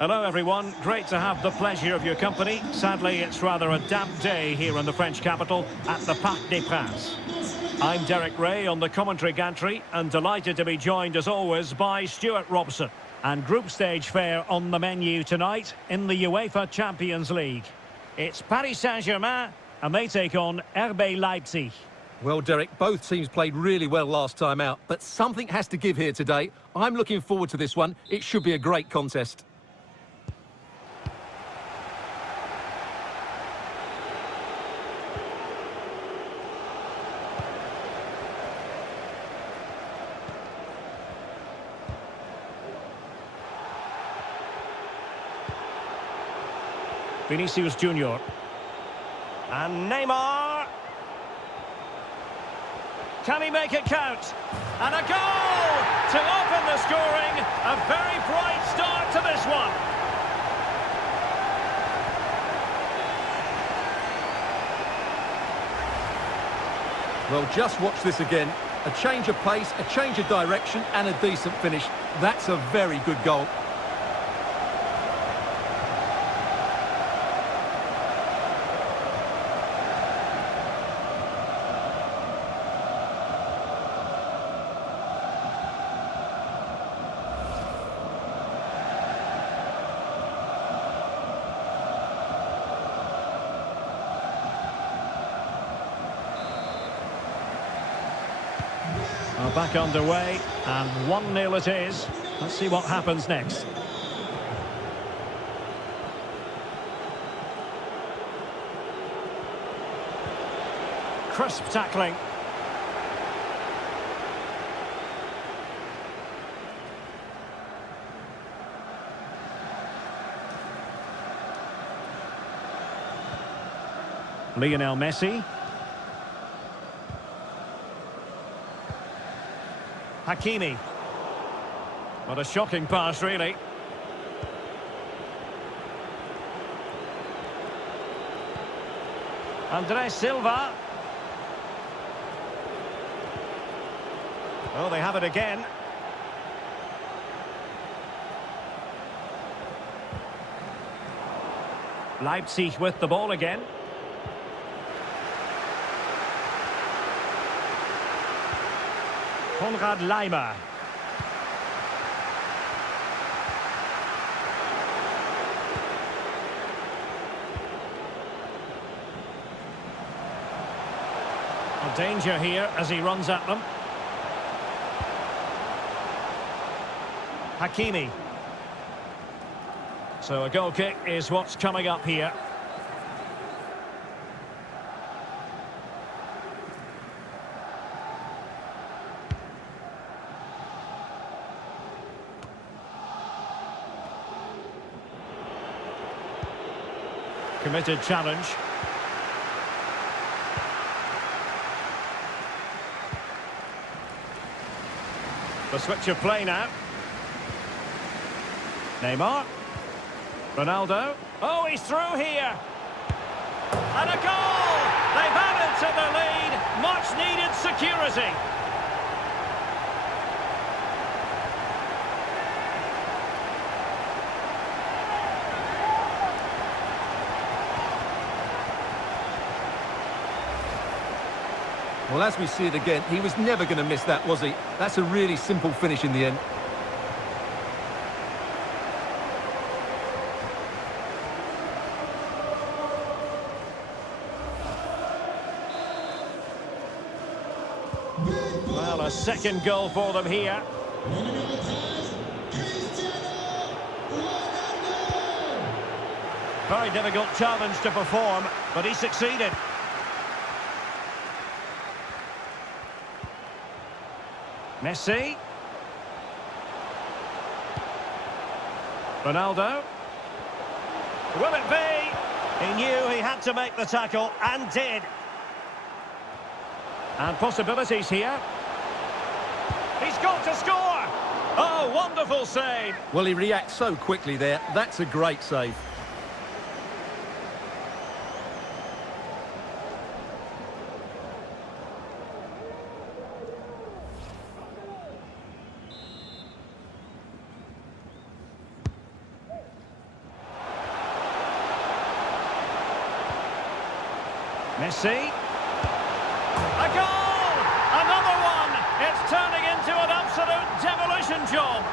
Hello everyone, great to have the pleasure of your company. Sadly, it's rather a damp day here in the French capital at the Parc des Princes. I'm Derek Ray on the commentary gantry and delighted to be joined as always by Stuart Robson. And group stage fare on the menu tonight in the UEFA Champions League. It's Paris Saint-Germain and they take on RB Leipzig. Well, Derek, both teams played really well last time out, but something has to give here today. I'm looking forward to this one. It should be a great contest. Vinicius Junior. And Neymar. Can he make it count? And a goal to open the scoring. A very bright start to this one. Well, just watch this again. A change of pace, a change of direction and a decent finish. That's a very good goal. Well, back underway, and 1-0 it is. Let's see what happens next. Crisp tackling. Lionel Messi. Hakimi. What a shocking pass, really. Andres Silva. Oh, they have it again. Leipzig with the ball again. Konrad Laimer. A danger here as he runs at them. Hakimi. So a goal kick is what's coming up here. Committed challenge. The switch of play now. Neymar. Ronaldo. Oh, he's through here. And a goal! They've added to the lead. Much needed security. Well, as we see it again, he was never going to miss that, was he? That's a really simple finish in the end. Well, a second goal for them here. Very difficult challenge to perform, but he succeeded. Messi. Ronaldo. Will it be? He knew he had to make the tackle and did. And possibilities here. He's got to score! Oh, wonderful save! Well, he reacts so quickly there. That's a great save. Messi. A goal! Another one! It's turning into an absolute demolition job.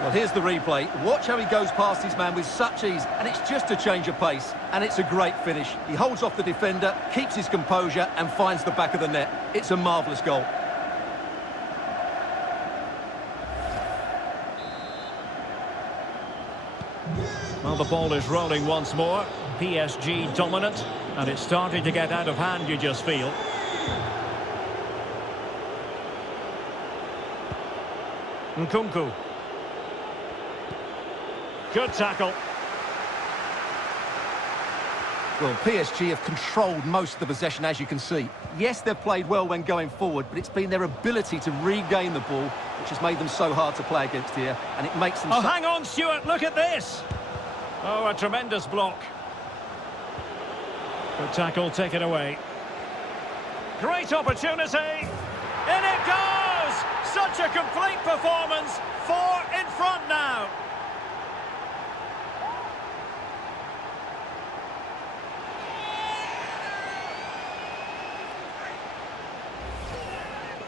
Well, here's the replay. Watch how he goes past his man with such ease, and it's just a change of pace, and it's a great finish. He holds off the defender, keeps his composure, and finds the back of the net. It's a marvellous goal. Well, the ball is rolling once more. PSG dominant, and it's starting to get out of hand, you just feel. Nkunku. Good tackle. Well, PSG have controlled most of the possession, as you can see. Yes, they've played well when going forward, but it's been their ability to regain the ball which has made them so hard to play against here, and it makes them... Oh, hang on, Stuart, look at this! Oh, a tremendous block. Good tackle, taken away. Great opportunity! In it goes! Such a complete performance! 4 in front now!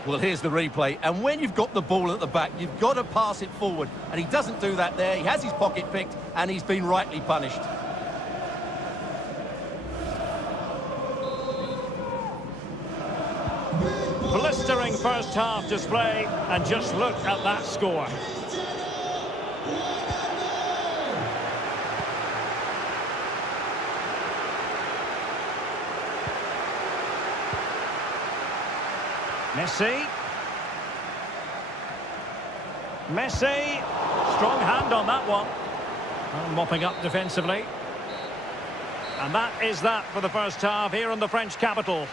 Well, here's the replay, and when you've got the ball at the back, you've got to pass it forward, and he doesn't do that there. He has his pocket picked, and he's been rightly punished. Blistering first half display, and just look at that score. Messi. Messi. Strong hand on that one. And mopping up defensively. And that is that for the first half here in the French capital.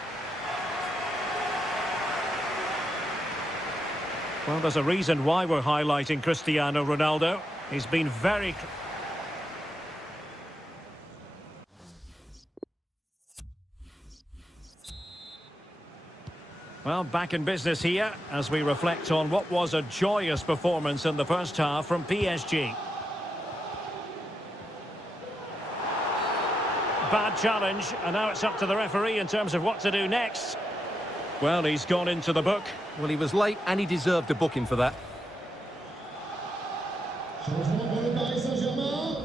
Well, there's a reason why we're highlighting Cristiano Ronaldo. He's been very... Well, back in business here as we reflect on what was a joyous performance in the first half from PSG. Bad challenge, and now it's up to the referee in terms of what to do next. Well, he's gone into the book. Well, he was late, and he deserved a booking for that. Changement pour le Paris Saint-Germain.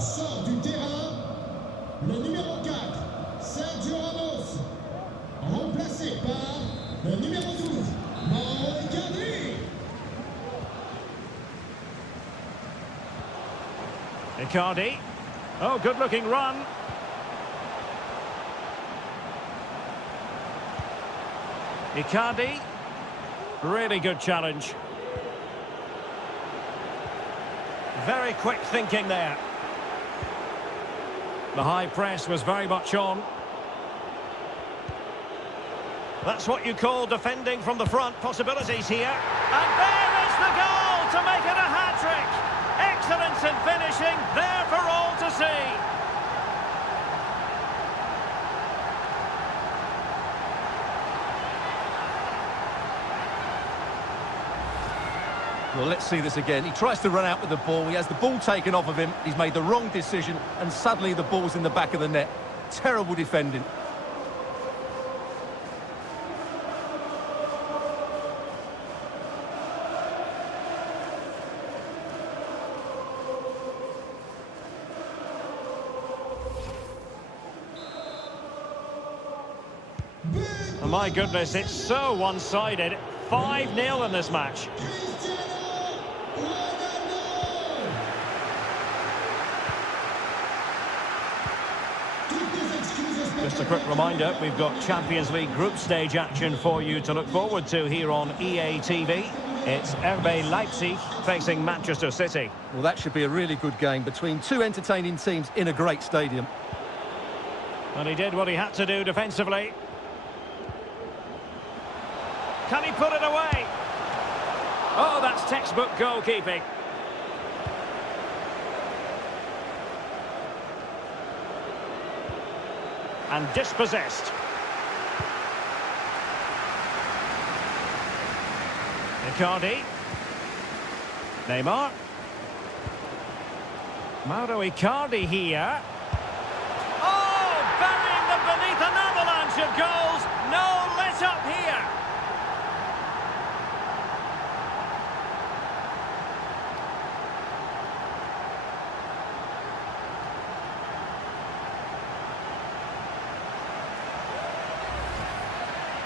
Sort du terrain. Le numéro 4, Sergio Ramos. Remplacé par le numéro 12, Icardi. Icardi. Oh, good-looking run. Icardi. Really good challenge. Very quick thinking there. The high press was very much on. That's what you call defending from the front. Possibilities here. And there is the goal to make it a hat-trick. Excellence in finishing, there for all to see. Well, let's see this again. He tries to run out with the ball. He has the ball taken off of him. He's made the wrong decision, and suddenly the ball's in the back of the net. Terrible defending. Oh, my goodness, it's so one-sided. 5-0 in this match. Just a quick reminder, we've got Champions League group stage action for you to look forward to here on EA TV. It's RB Leipzig facing Manchester City. Well, that should be a really good game between two entertaining teams in a great stadium. And he did what he had to do defensively. Can he put it away? Oh, that's textbook goalkeeping. And dispossessed. Icardi. Neymar. Mauro Icardi here. Oh, burying them beneath an avalanche of goals. No let up here.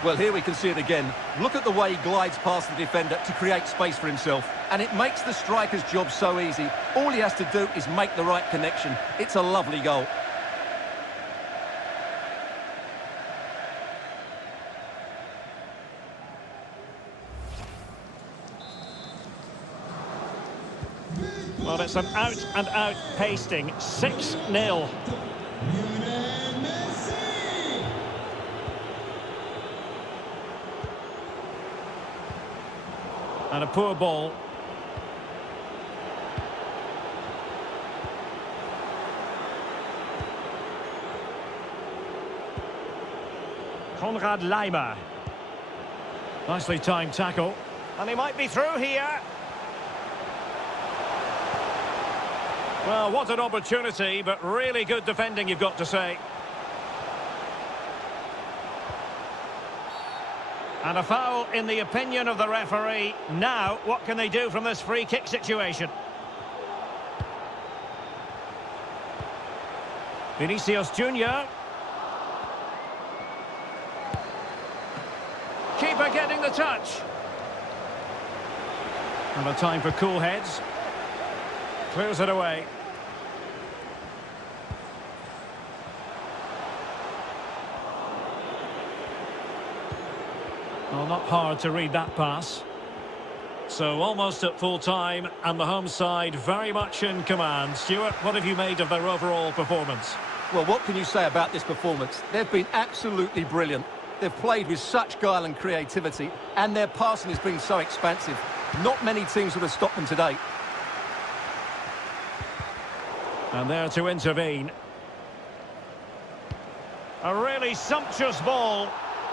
Well, here we can see it again. Look at the way he glides past the defender to create space for himself. And it makes the striker's job so easy. All he has to do is make the right connection. It's a lovely goal. Well, it's an out-and-out pasting. 6-0. Lionel Messi. And a poor ball. Konrad Laimer. Nicely timed tackle. And he might be through here. Well, what an opportunity, but really good defending, you've got to say. And a foul in the opinion of the referee. Now, what can they do from this free kick situation? Vinicius Junior. Keeper getting the touch. And a time for cool heads. Clears it away. Well, not hard to read that pass. So almost at full time, and the home side very much in command. Stuart, what have you made of their overall performance? Well, what can you say about this performance? They've been absolutely brilliant. They've played with such guile and creativity, and their passing has been so expansive. Not many teams would have stopped them today. And there to intervene. A really sumptuous ball.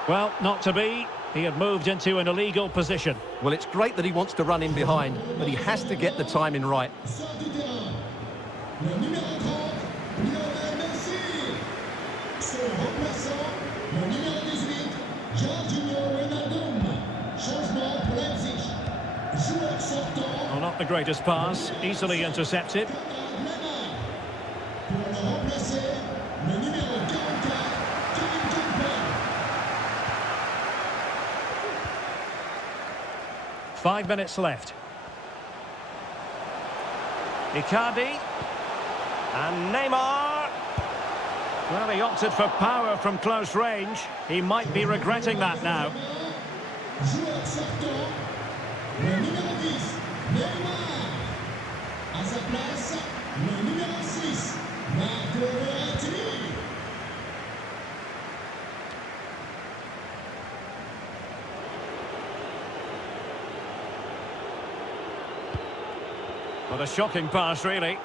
Well, not to be. He had moved into an illegal position. Well, it's great that he wants to run in behind, but he has to get the timing right. Sort du terrain. Le numéro 30, Lionel Messi. Son remplaçant, le numéro 18, Jorginho Wijnaldum. Changement pour Leipzig. Joueur sortant. Well, not the greatest pass. Easily intercepted. Pour le remplacer, le numéro 44, Kevin Campbell. 5 minutes left. Icardi. And Neymar. Well, he opted for power from close range. He might be regretting that now. Joueur sortant, le numéro 10, Neymar. À sa place, le numéro 6, Marco Verratti. What a shocking pass, really.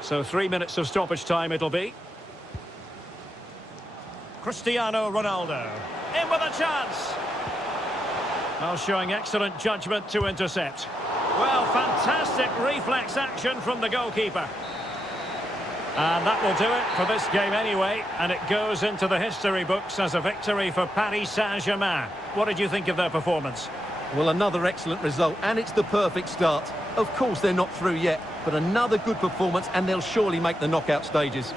So 3 minutes of stoppage time it'll be. Cristiano Ronaldo. In with a chance. Well, showing excellent judgment to intercept. Well, fantastic reflex action from the goalkeeper. And that will do it for this game anyway. And it goes into the history books as a victory for Paris Saint-Germain. What did you think of their performance? Well, another excellent result, and it's the perfect start. Of course, they're not through yet, but another good performance, and they'll surely make the knockout stages.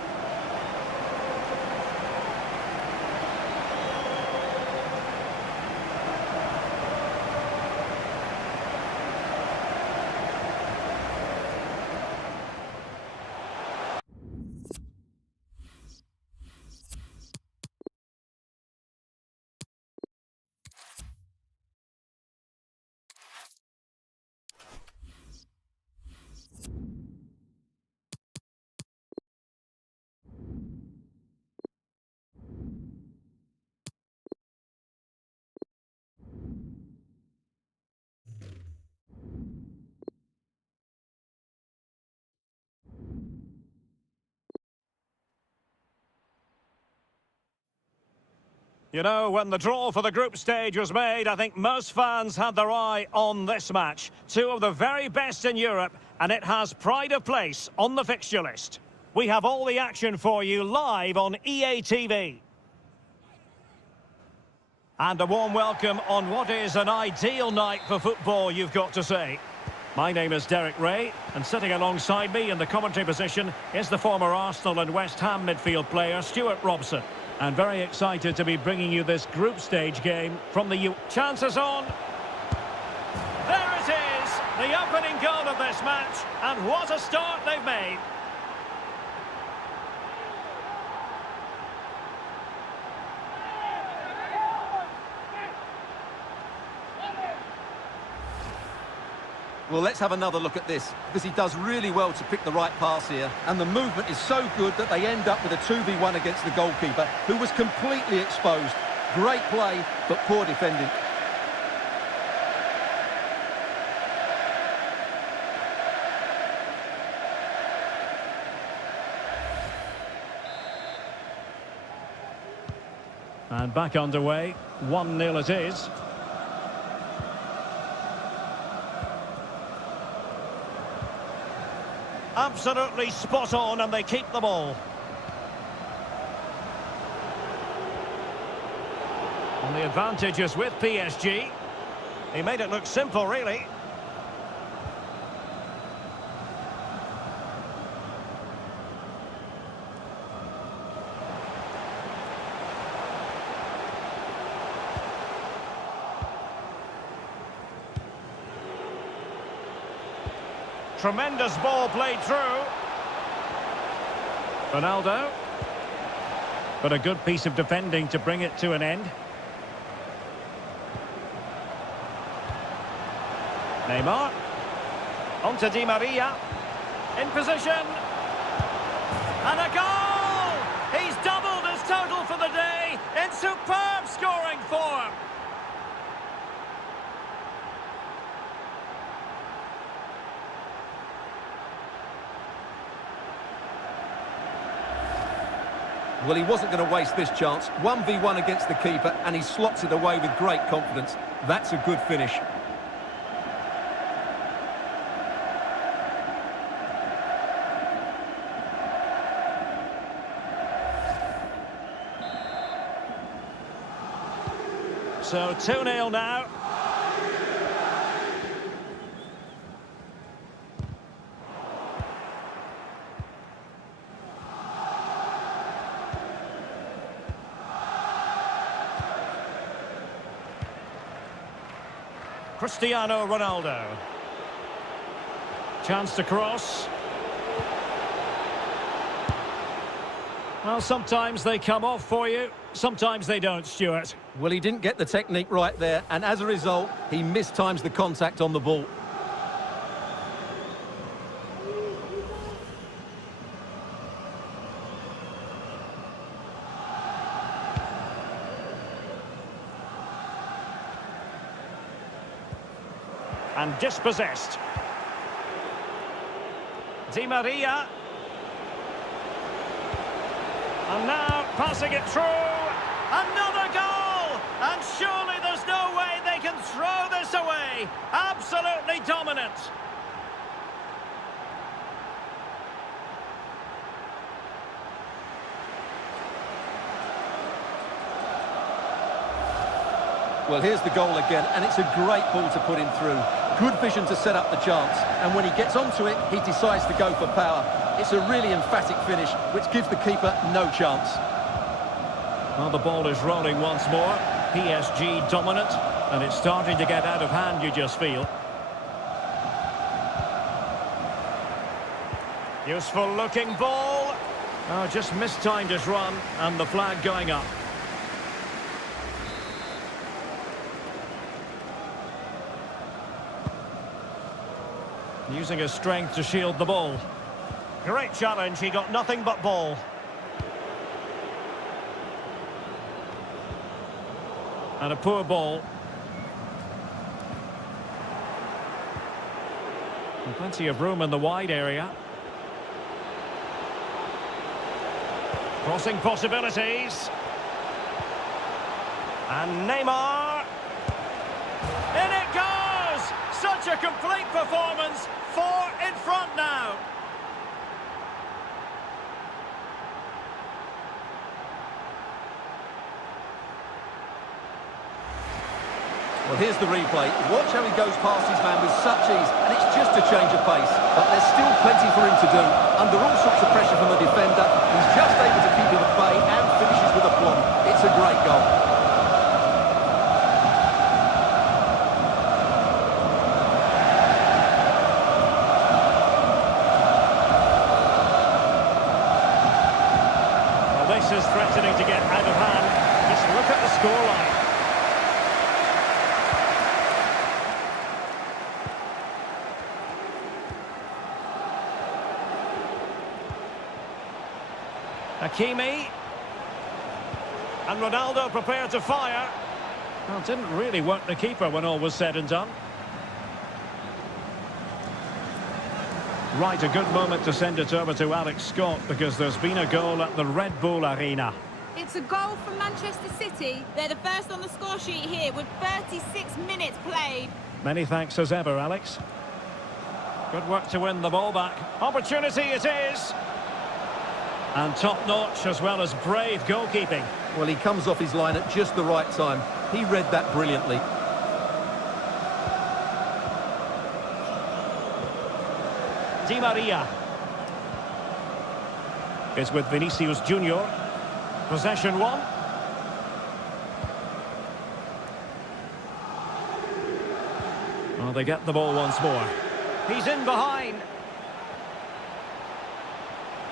You know, when the draw for the group stage was made, I think most fans had their eye on this match. Two of the very best in Europe, and it has pride of place on the fixture list. We have all the action for you live on EA TV. And a warm welcome on what is an ideal night for football, you've got to say. My name is Derek Ray, and sitting alongside me in the commentary position is the former Arsenal and West Ham midfield player, Stuart Robson. And very excited to be bringing you this group stage game from the Chances on. There it is, the opening goal of this match, and what a start they've made. Well, let's have another look at this, because he does really well to pick the right pass here, and the movement is so good that they end up with a 2v1 against the goalkeeper, who was completely exposed. Great play, but poor defending. And back underway, 1-0 it is. Absolutely spot on, and they keep the ball. And the advantage is with PSG. He made it look simple, really. Tremendous ball played through. Ronaldo. But a good piece of defending to bring it to an end. Neymar. On to Di Maria. In position. And a goal! He's doubled his total for the day in superb scoring form. Well, he wasn't going to waste this chance. 1v1 against the keeper, and he slots it away with great confidence. That's a good finish. So 2-0 now. Cristiano Ronaldo. Chance to cross. Well, sometimes they come off for you, sometimes they don't, Stuart. Well, he didn't get the technique right there, and as a result, he mistimes the contact on the ball. And dispossessed. Di Maria. And now passing it through. Another goal! And surely there's no way they can throw this away. Absolutely dominant. Well, here's the goal again, and it's a great ball to put him through. Good vision to set up the chance, and when he gets onto it, he decides to go for power. It's a really emphatic finish, which gives the keeper no chance. Well, the ball is rolling once more. PSG dominant, and it's starting to get out of hand, you just feel. Useful looking ball. Oh, just mistimed his run, and the flag going up. Using his strength to shield the ball. Great challenge, he got nothing but ball. And a poor ball. And plenty of room in the wide area. Crossing possibilities. And Neymar. In it goes! Such a complete performance. 4 in front now. Well, here's the replay. Watch how he goes past his man with such ease, and it's just a change of pace. But there's still plenty for him to do. Under all sorts of pressure from the defender, he's just able to keep him at bay and finishes with aplomb. It's a great goal. Well, this is threatening to get out of hand. Just look at the scoreline. Hakimi. And Ronaldo prepared to fire. Well, it didn't really work the keeper when all was said and done. Right, a good moment to send it over to Alex Scott, because there's been a goal at the Red Bull Arena. It's a goal from Manchester City. They're the first on the score sheet here with 36 minutes played. Many thanks as ever, Alex. Good work to win the ball back. Opportunity it is. And top-notch as well as brave goalkeeping. Well, he comes off his line at just the right time. He read that brilliantly. Di Maria. It's with Vinicius Junior. Possession one. Well, they get the ball once more. He's in behind.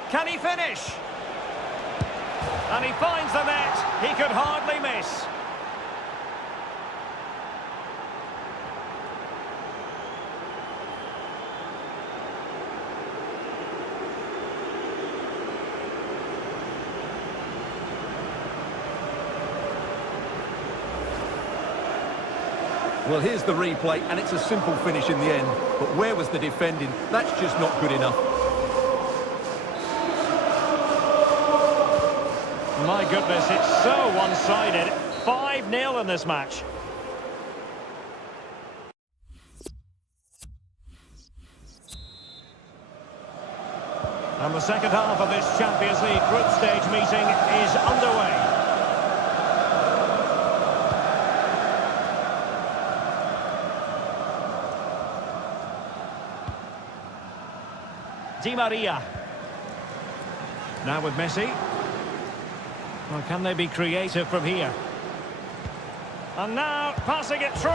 Can he finish? And he finds the net. He could hardly miss. Well, here's the replay, and it's a simple finish in the end. But where was the defending? That's just not good enough. My goodness, it's so one-sided. 5-0 in this match. And the second half of this Champions League group stage meeting is underway. Di Maria. Now with Messi. Well, can they be creative from here? And now passing it through,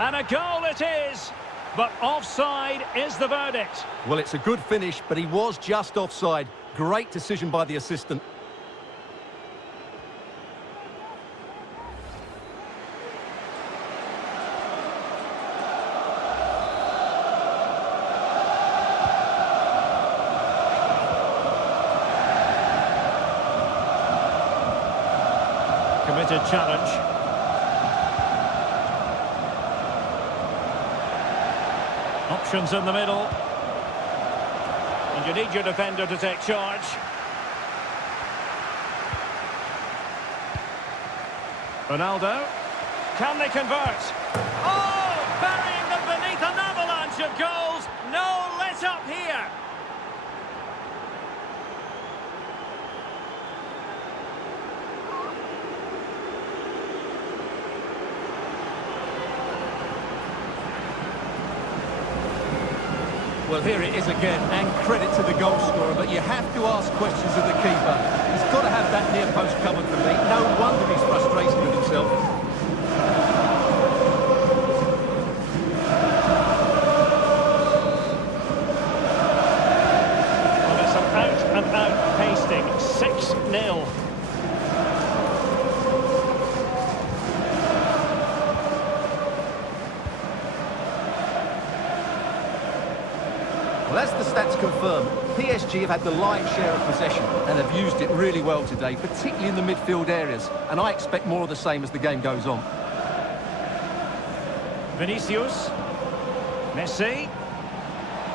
and a goal it is. But offside is the verdict. Well, it's a good finish, but he was just offside. Great decision by the assistant. Committed challenge. Options in the middle. And you need your defender to take charge. Ronaldo. Can they convert? Oh! Burying them beneath an avalanche of goals. No let up here. Well, here it is again, and credit to the goal scorer, but you have to ask questions of the keeper. He's got to have that near post covered for me. No wonder he's frustrated with himself. Well, it's an out-and-out pasting. 6-0. Well, as the stats confirm, PSG have had the lion's share of possession and have used it really well today, particularly in the midfield areas. And I expect more of the same as the game goes on. Vinicius. Messi.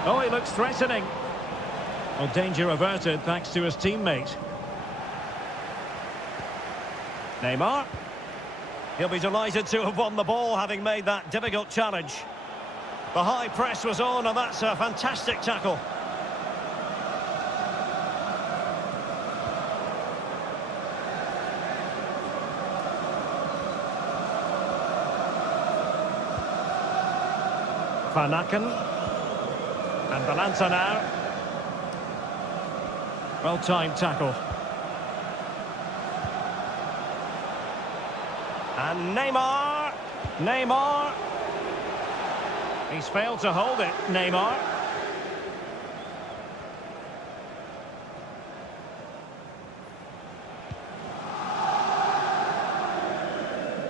Oh, he looks threatening. Well, danger averted thanks to his teammate. Neymar. He'll be delighted to have won the ball, having made that difficult challenge. The high press was on, and that's a fantastic tackle. Van Aken. And Balanta now. Well-timed tackle. And Neymar. Neymar. He's failed to hold it, Neymar.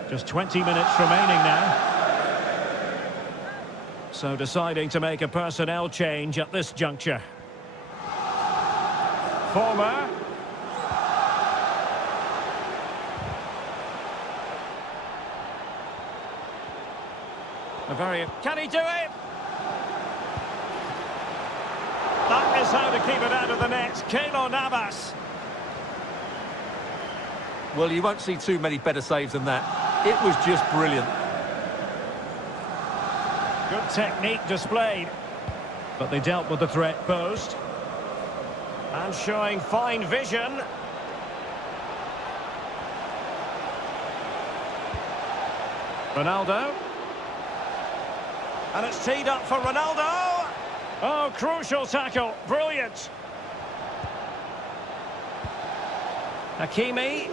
Just 20 minutes remaining now. So deciding to make a personnel change at this juncture. Former. Can he do it? That is how to keep it out of the net. Keylor Navas. Well, you won't see too many better saves than that. It was just brilliant. Good technique displayed. But they dealt with the threat posed. And showing fine vision. Ronaldo. And it's teed up for Ronaldo. Oh, crucial tackle. Brilliant. Hakimi.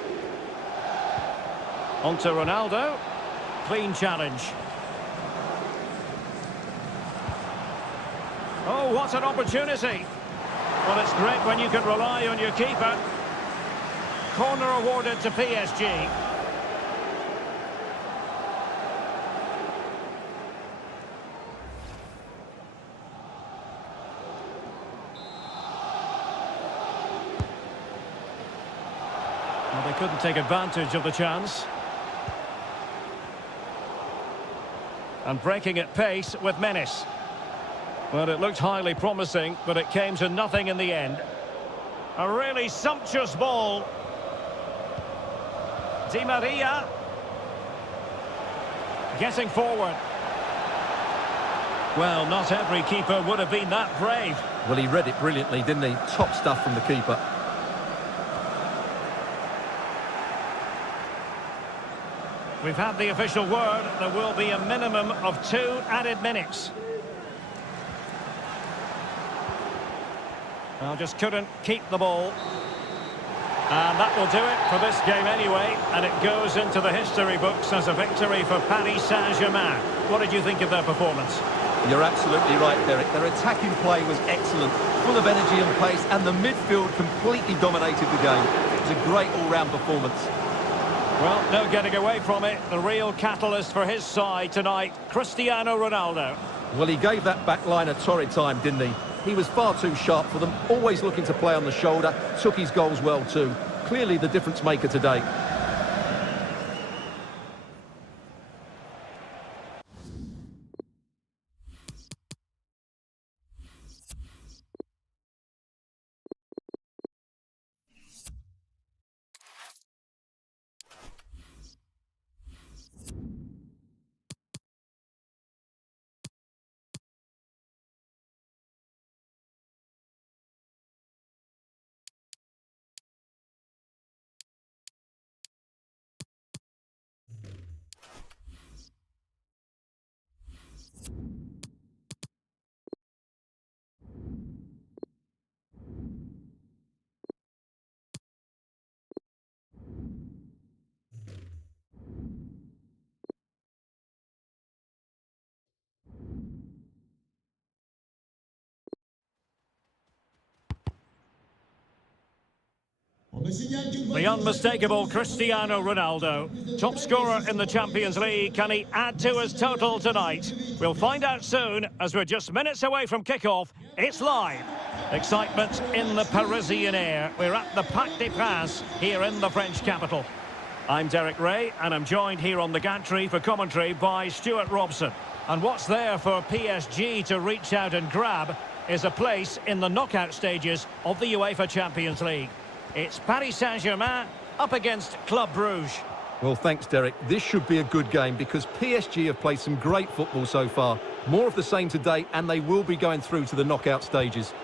Onto Ronaldo. Clean challenge. Oh, what an opportunity. Well, it's great when you can rely on your keeper. Corner awarded to PSG. Well, they couldn't take advantage of the chance. And breaking at pace with menace. Well, it looked highly promising, but it came to nothing in the end. A really sumptuous ball. Di Maria. Getting forward. Well, not every keeper would have been that brave. Well, he read it brilliantly, didn't he? Top stuff from the keeper. We've had the official word. There will be a minimum of 2 added minutes. Well, just couldn't keep the ball. And that will do it for this game anyway. And it goes into the history books as a victory for Paris Saint-Germain. What did you think of their performance? You're absolutely right, Derek. Their attacking play was excellent, full of energy and pace, and the midfield completely dominated the game. It was a great all-round performance. Well, no getting away from it. The real catalyst for his side tonight, Cristiano Ronaldo. Well, he gave that back line a torrid time, didn't he? He was far too sharp for them, always looking to play on the shoulder, took his goals well too. Clearly the difference maker today. The unmistakable Cristiano Ronaldo, top scorer in the Champions League. Can he add to his total tonight? We'll find out soon, as we're just minutes away from kickoff. It's live. Excitement in the Parisian air. We're at the Parc des Princes here in the French capital. I'm Derek Ray, and I'm joined here on the gantry for commentary by Stuart Robson. And what's there for PSG to reach out and grab is a place in the knockout stages of the UEFA Champions League. It's Paris Saint-Germain up against Club Brugge. Well, thanks, Derek. This should be a good game because PSG have played some great football so far. More of the same today, and they will be going through to the knockout stages.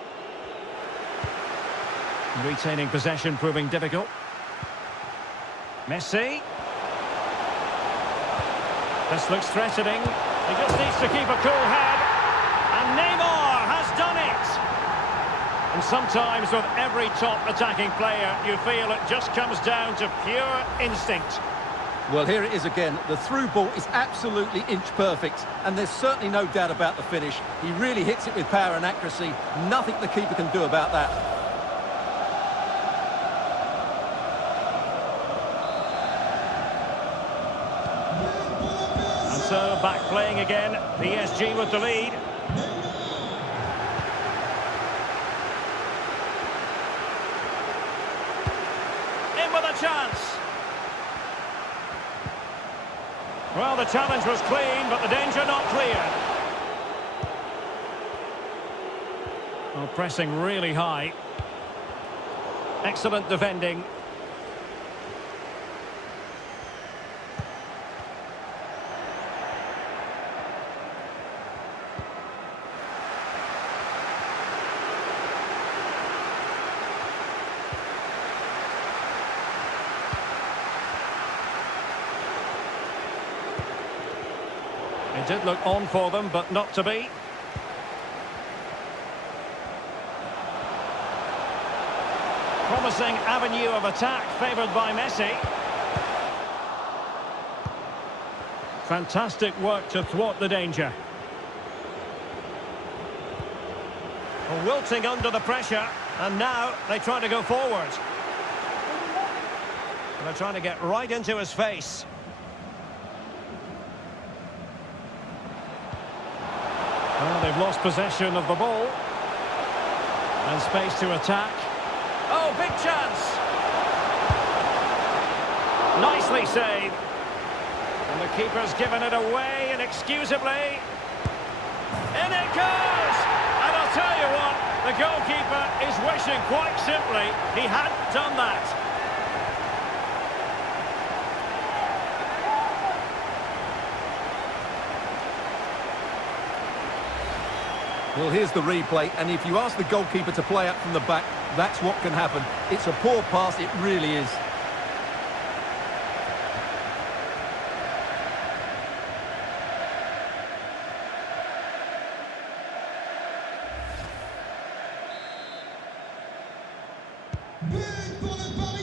Retaining possession proving difficult. Messi. This looks threatening. He just needs to keep a cool head. And Neymar has done it! And sometimes with every top attacking player, you feel it just comes down to pure instinct. Well, here it is again. The through ball is absolutely inch perfect, and there's certainly no doubt about the finish. He really hits it with power and accuracy. Nothing the keeper can do about that. And so, back playing again. PSG with the lead. In with a chance. Well, the challenge was clean, but the danger not clear. Well, pressing really high. Excellent defending. It did look on for them, but not to be. Promising avenue of attack favoured by Messi. Fantastic work to thwart the danger. Wilting under the pressure, and now they try to go forward. They're trying to get right into his face. Well, they've lost possession of the ball. And space to attack. Oh, big chance! Nicely saved. And the keeper's given it away inexcusably. In it goes! And I'll tell you what, the goalkeeper is wishing quite simply he hadn't done that. Well, here's the replay, and if you ask the goalkeeper to play up from the back, that's what can happen. It's a poor pass, it really is.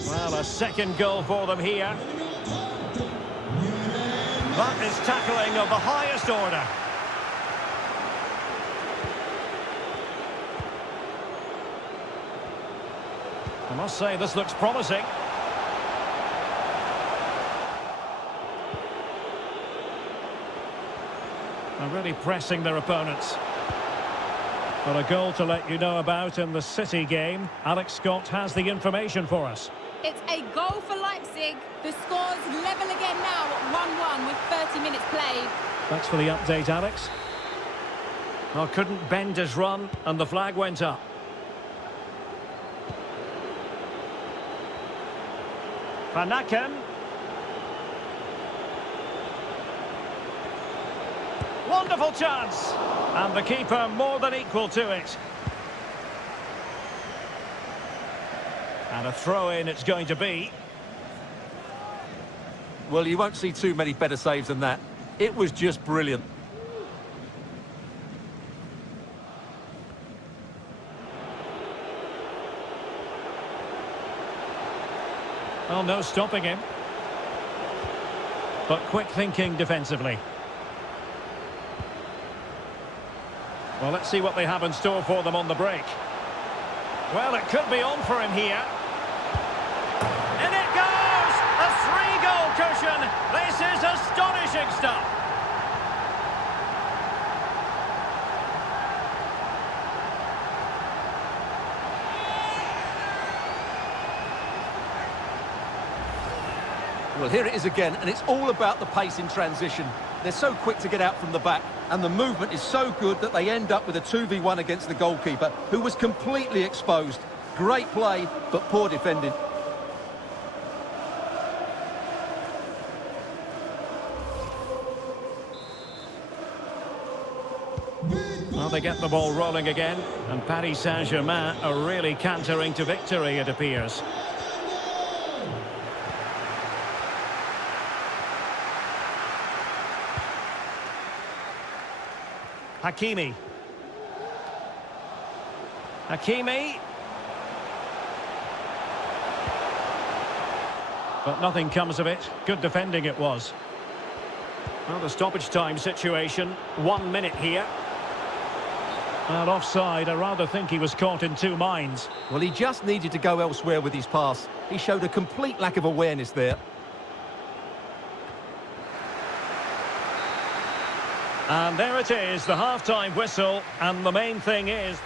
Well, a second goal for them here. That is tackling of the highest order. I must say, this looks promising. They're really pressing their opponents. But a goal to let you know about in the City game. Alex Scott has the information for us. It's a goal for Leipzig. The score's level again now at 1-1 with 30 minutes played. Thanks for the update, Alex. Well, couldn't bend his run, and the flag went up. Van Aken. Wonderful chance. And the keeper more than equal to it. And a throw-in it's going to be. Well, you won't see too many better saves than that. It was just brilliant. Well, no stopping him. But quick thinking defensively. Well, let's see what they have in store for them on the break. Well, it could be on for him here. In it goes! A 3-goal cushion! This is astonishing stuff! Well, here it is again, and it's all about the pace in transition. They're so quick to get out from the back, and the movement is so good that they end up with a 2v1 against the goalkeeper, who was completely exposed. Great play, but poor defending. Well, they get the ball rolling again, and Paris Saint-Germain are really cantering to victory, it appears. Hakimi. Hakimi. But nothing comes of it. Good defending it was. Well, the stoppage time situation. 1 minute here. Well, offside. I rather think he was caught in two minds. Well, he just needed to go elsewhere with his pass. He showed a complete lack of awareness there. And there it is, the half-time whistle. And the main thing is...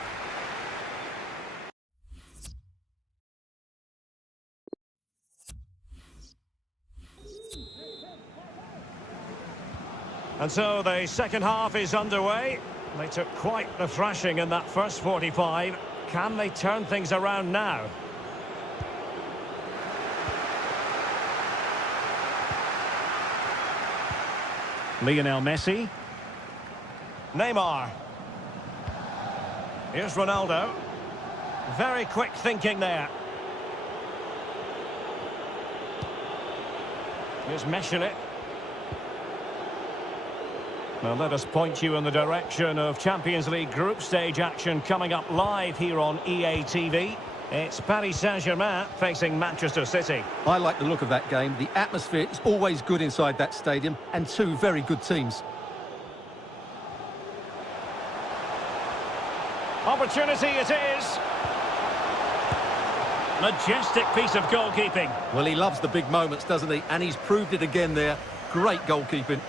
And so the second half is underway. They took quite the thrashing in that first 45. Can they turn things around now? Lionel Messi. Neymar. Here's Ronaldo. Very quick thinking there. Here's Messi. Well, let us point you in the direction of Champions League group stage action coming up live here on EA TV. It's Paris Saint-Germain facing Manchester City. I like the look of that game. The atmosphere is always good inside that stadium, and two very good teams. Opportunity it is. Majestic piece of goalkeeping. Well, he loves the big moments, doesn't he? And he's proved it again there. Great goalkeeping.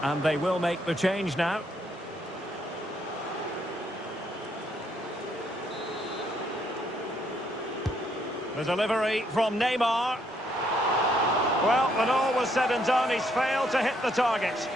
And they will make the change now. The delivery from Neymar. Well, when all was said and done, he's failed to hit the target.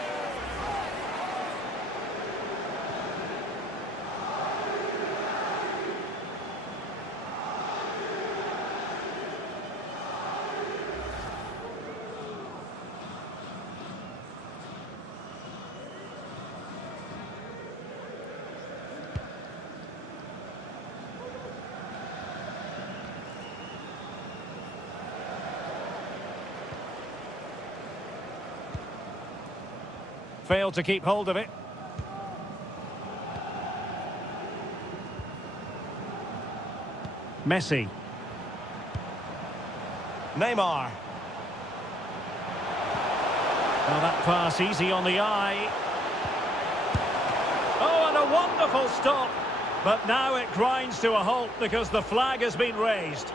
Failed to keep hold of it. Messi. Neymar. Well, that pass easy on the eye. Oh, and a wonderful stop. But now it grinds to a halt because the flag has been raised.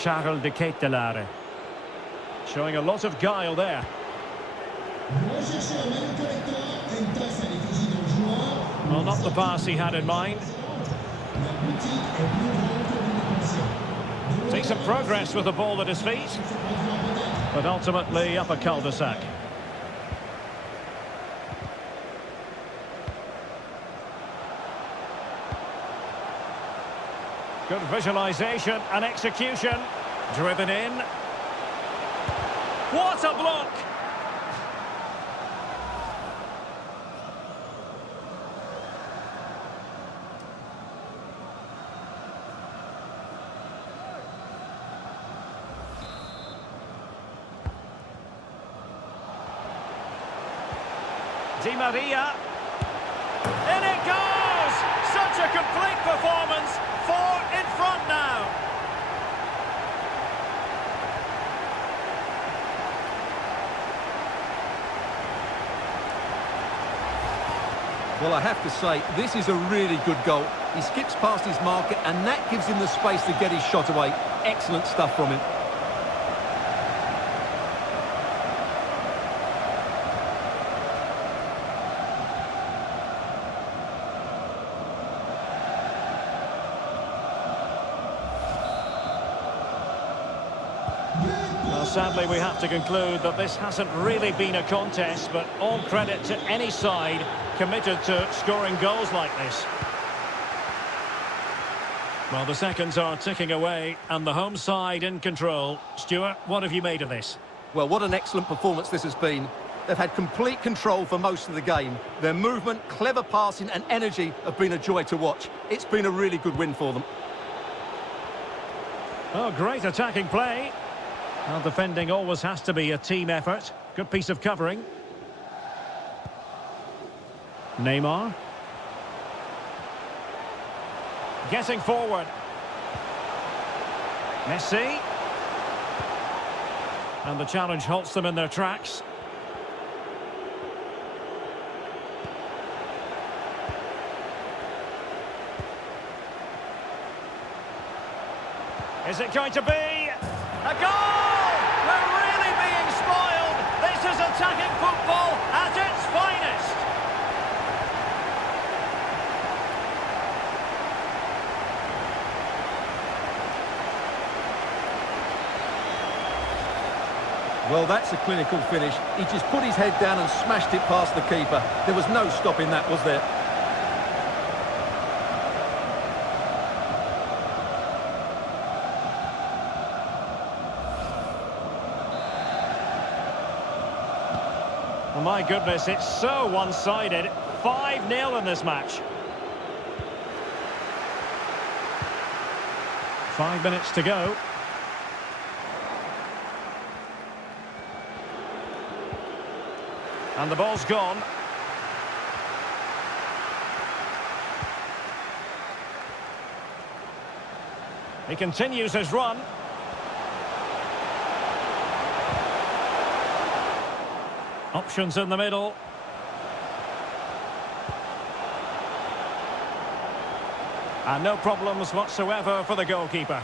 Charles de Ketelaere. Showing a lot of guile there. Well, not the pass he had in mind. Decent progress with the ball at his feet. But ultimately up a cul-de-sac. Good visualisation and execution. Driven in. What a block! Di Maria. In it goes! Such a complete performance. 4 in front now. Well, I have to say, this is a really good goal. He skips past his marker, and that gives him the space to get his shot away. Excellent stuff from him. Sadly, we have to conclude that this hasn't really been a contest, but all credit to any side committed to scoring goals like this. Well, the seconds are ticking away, and the home side in control. Stuart, what have you made of this? Well, what an excellent performance this has been. They've had complete control for most of the game. Their movement, clever passing and energy have been a joy to watch. It's been a really good win for them. Oh, great attacking play. Well, defending always has to be a team effort. Good piece of covering. Neymar. Getting forward. Messi. And the challenge halts them in their tracks. Is it going to be a goal? We're really being spoiled. This is attacking football at its finest. Well, that's a clinical finish. He just put his head down and smashed it past the keeper. There was no stopping that, was there? Oh, my goodness, it's so one-sided. 5-0 in this match. 5 minutes to go. And the ball's gone. He continues his run. Options in the middle. And no problems whatsoever for the goalkeeper.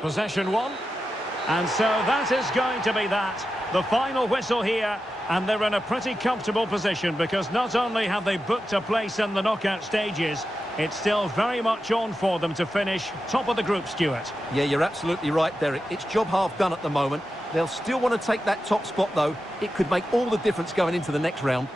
Possession won. And so that is going to be that. The final whistle here, and they're in a pretty comfortable position because not only have they booked a place in the knockout stages, it's still very much on for them to finish top of the group, Stuart. Yeah, you're absolutely right, Derek. It's job half done at the moment. They'll still want to take that top spot, though. It could make all the difference going into the next round.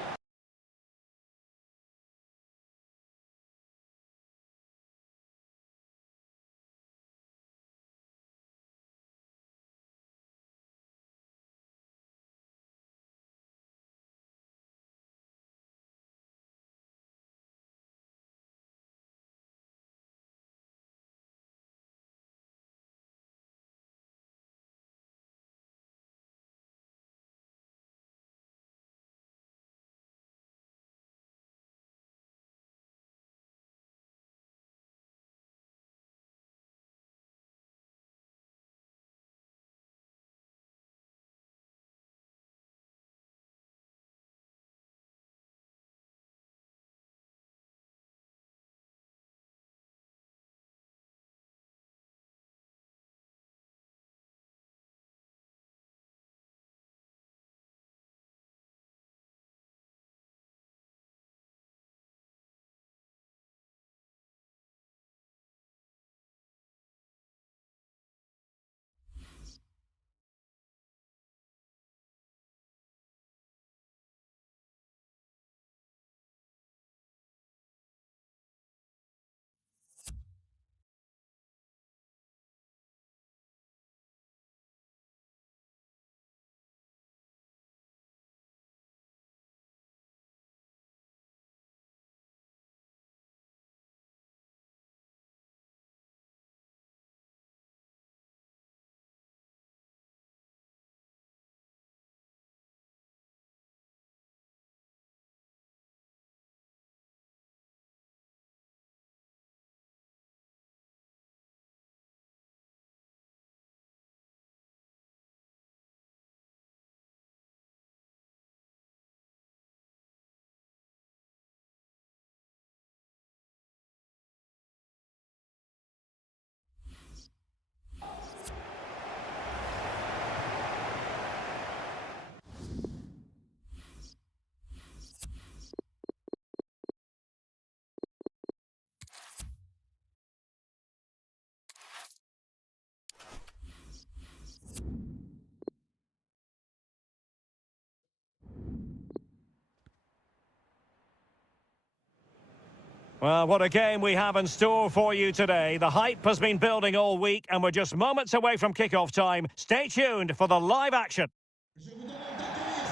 Well, what a game we have in store for you today. The hype has been building all week and we're just moments away from kick-off time. Stay tuned for the live action.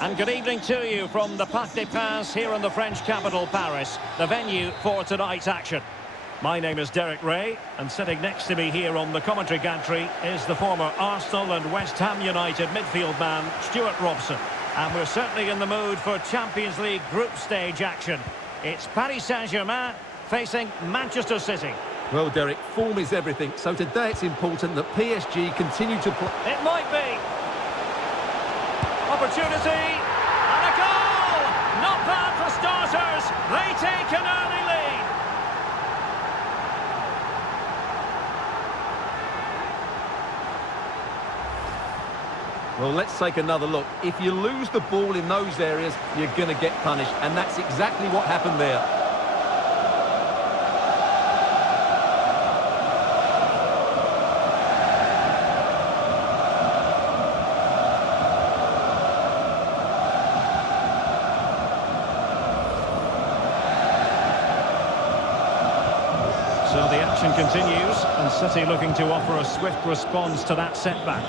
And good evening to you from the Parc des Princes here in the French capital, Paris, the venue for tonight's action. My name is Derek Ray, and sitting next to me here on the commentary gantry is the former Arsenal and West Ham United midfield man, Stuart Robson. And we're certainly in the mood for Champions League group stage action. It's Paris Saint-Germain facing Manchester City. Well, Derek, form is everything, so today it's important that PSG continue to play. It might be. Opportunity, and a goal! Not bad for starters. They take an early lead. Well, let's take another look. If you lose the ball in those areas, you're going to get punished, and that's exactly what happened there. So the action continues, and City looking to offer a swift response to that setback.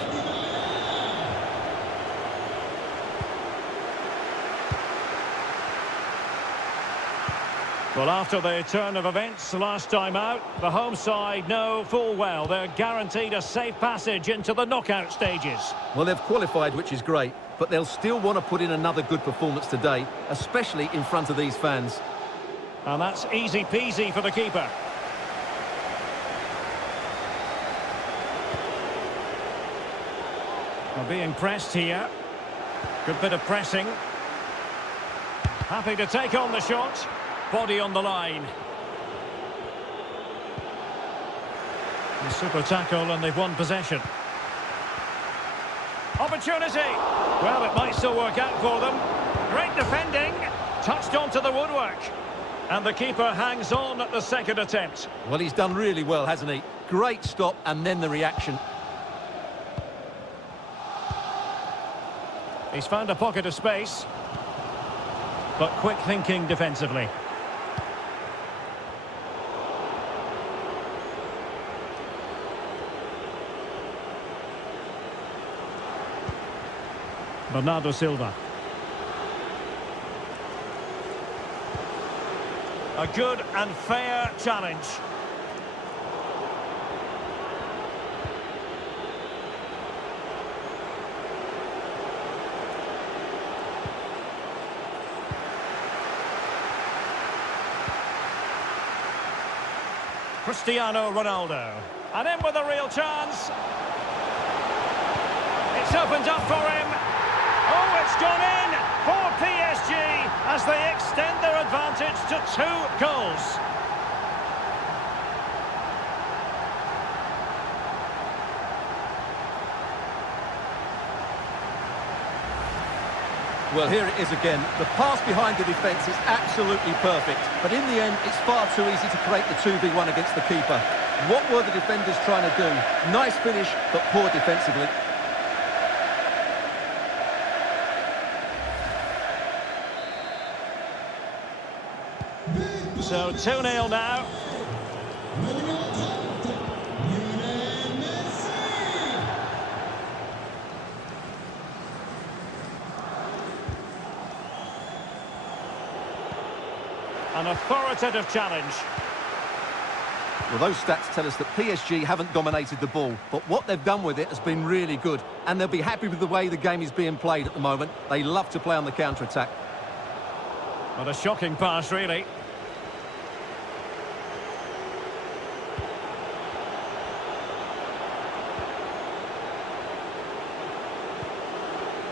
Well, after the turn of events last time out, the home side know full well they're guaranteed a safe passage into the knockout stages. Well, they've qualified, which is great, but they'll still want to put in another good performance today, especially in front of these fans. And that's easy peasy for the keeper. Well, being pressed here. Good bit of pressing. Happy to take on the shot. Body on the line. A super tackle and they've won possession. Opportunity! Well, it might still work out for them. Great defending. Touched onto the woodwork. And the keeper hangs on at the second attempt. Well, he's done really well, hasn't he? Great stop and then the reaction. He's found a pocket of space. But quick thinking defensively. Bernardo Silva. A good and fair challenge. Cristiano Ronaldo. And in with a real chance. It's opened up for him. Oh, it's gone in for PSG as they extend their advantage to 2 goals. Well, here it is again. The pass behind the defence is absolutely perfect, but in the end, it's far too easy to create the 2v1 against the keeper. What were the defenders trying to do? Nice finish, but poor defensively. So 2-0 now. An authoritative challenge. Well, those stats tell us that PSG haven't dominated the ball, but what they've done with it has been really good, and they'll be happy with the way the game is being played at the moment. They love to play on the counter-attack. What a shocking pass, really.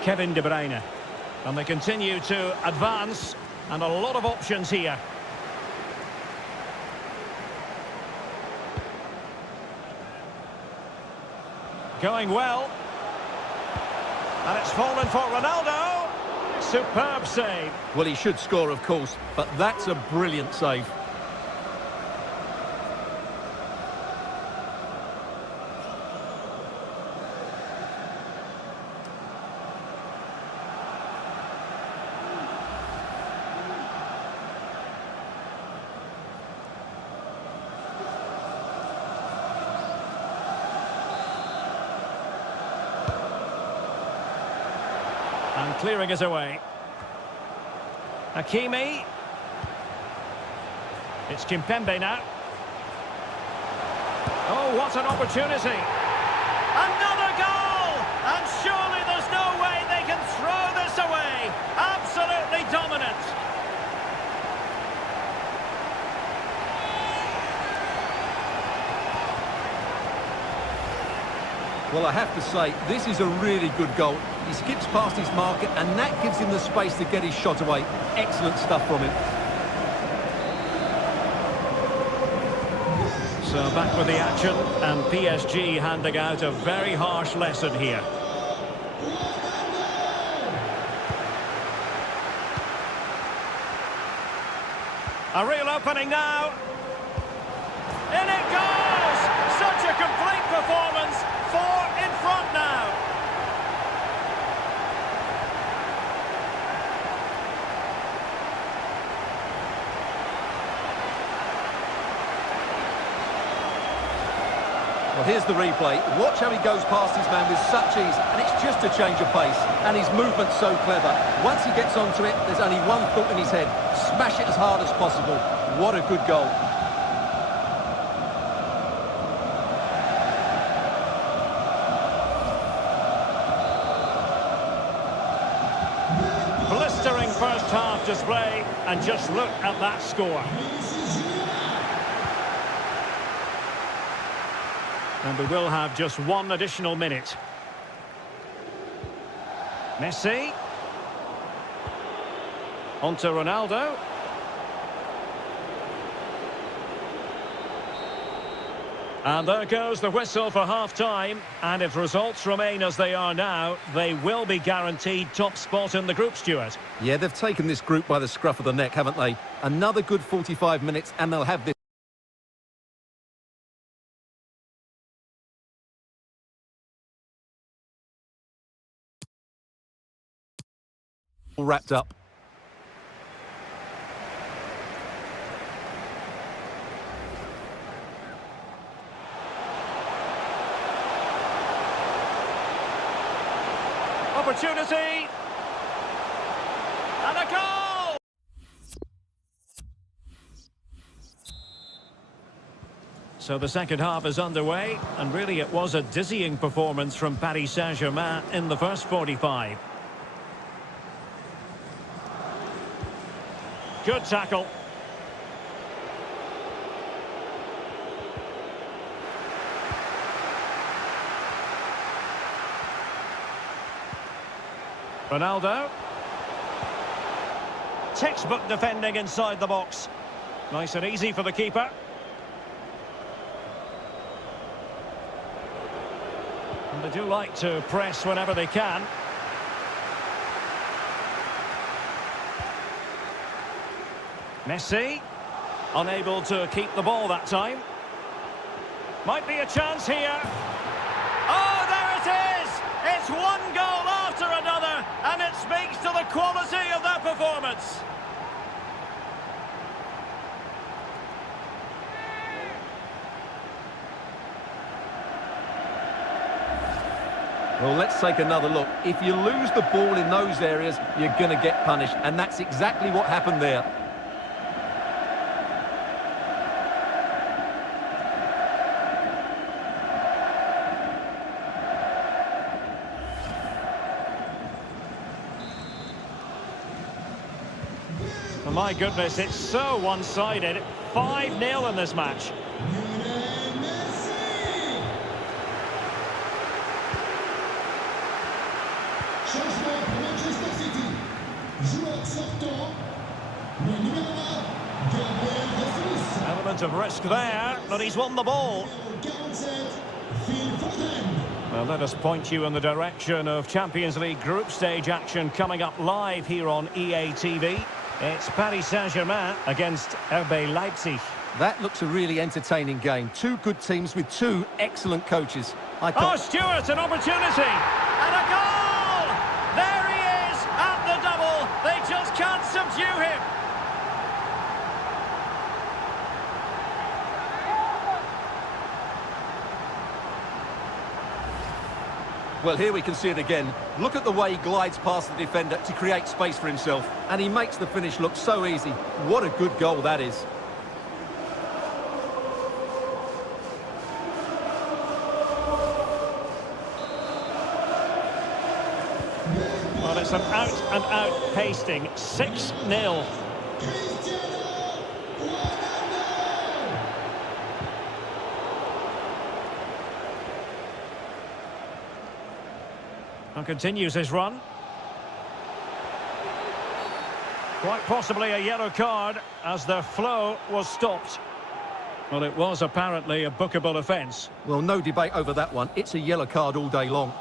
Kevin De Bruyne. And they continue to advance, and a lot of options here. Going well. And it's fallen for Ronaldo. Superb save. Well, he should score, of course, but that's a brilliant save. clearing it away. Hakimi. It's Kimpembe now. Oh, what an opportunity. Another goal! And surely there's no way they can throw this away. Absolutely dominant. Well, I have to say, this is a really good goal. He skips past his marker, and that gives him the space to get his shot away. Excellent stuff from him. So back with the action, and PSG handing out a very harsh lesson here. A real opening now. In it goes! Such a complete performance. 4 in front now. Well, here's the replay. Watch how he goes past his man with such ease, and it's just a change of pace. And his movement's so clever. Once he gets onto it, there's only one thought in his head. Smash it as hard as possible. What a good goal. Blistering first half display, and just look at that score. And we will have just one additional minute. Messi. On to Ronaldo. And there goes the whistle for half-time. And if results remain as they are now, they will be guaranteed top spot in the group, Stuart. Yeah, they've taken this group by the scruff of the neck, haven't they? Another good 45 minutes, and they'll have this all wrapped up. Opportunity! And a goal! So the second half is underway, and really it was a dizzying performance from Paris Saint-Germain in the first 45. Good tackle. Ronaldo. Textbook defending inside the box. Nice and easy for the keeper. And they do like to press whenever they can. Messi, unable to keep the ball that time. Might be a chance here. Oh, there it is! It's one goal after another, and it speaks to the quality of their performance. Well, let's take another look. If you lose the ball in those areas, you're going to get punished, and that's exactly what happened there. Oh, my goodness, it's so one-sided. 5-0 in this match. Changement pour Manchester City. Joueur sortant, le numéro 1, Gabriel Jesus. Element of risk there, but he's won the ball. Numéro 47, Phil Foden. Well, let us point you in the direction of Champions League group stage action coming up live here on EA TV. It's Paris Saint-Germain against RB Leipzig. That looks a really entertaining game. Two good teams with two excellent coaches. Oh, Stuart, an opportunity! And a goal! There he is at the double. They just can't subdue him. Well, here we can see it again. Look at the way he glides past the defender to create space for himself. And he makes the finish look so easy. What a good goal that is. Well, it's an out-and-out pasting. 6-0. And continues his run. Quite possibly a yellow card as their flow was stopped. Well, it was apparently a bookable offence. Well, no debate over that one. It's a yellow card all day long.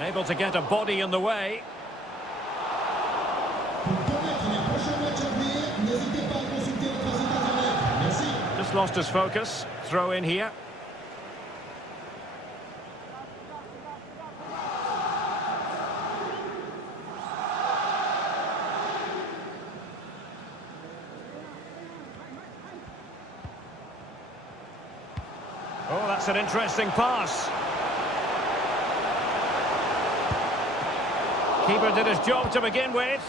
Able to get a body in the way. Just lost his focus. Throw in here. Oh, that's an interesting pass. Keeper did his job to begin with.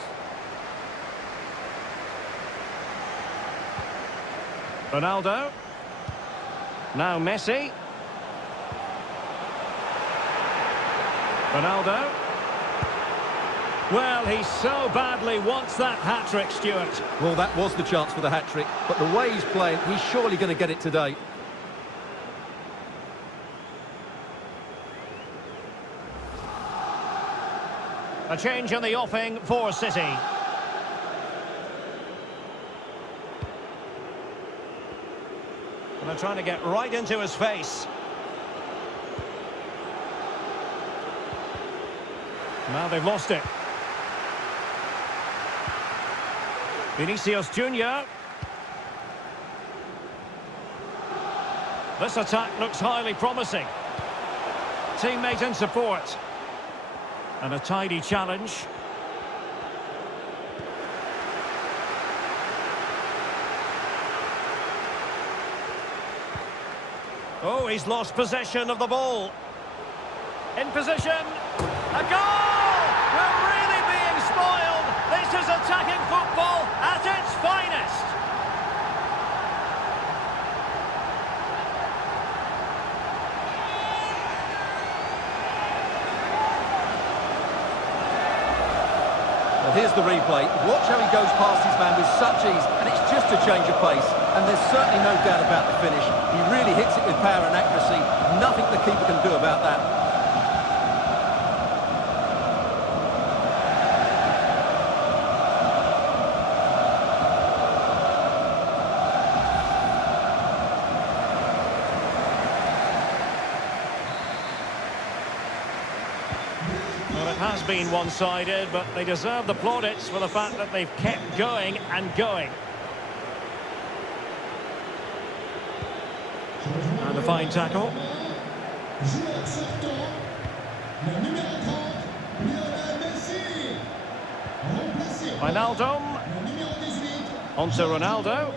Ronaldo. Now Messi. Ronaldo. Well, he so badly wants that hat-trick, Stuart. Well, that was the chance for the hat-trick, but the way he's playing, he's surely going to get it today. A change in the offing for City. And they're trying to get right into his face. Now they've lost it. Vinicius Junior. This attack looks highly promising. Teammate in support. And a tidy challenge. Oh, he's lost possession of the ball. In position. A goal! We're really being spoiled. This is attacking football at its finest. Here's the replay. Watch how he goes past his man with such ease, and it's just a change of pace. And there's certainly no doubt about the finish. He really hits it with power and accuracy. Nothing the keeper can do about that. Has been one-sided, but they deserve the plaudits for the fact that they've kept going and going. And a fine tackle. Wijnaldum. Onto Ronaldo.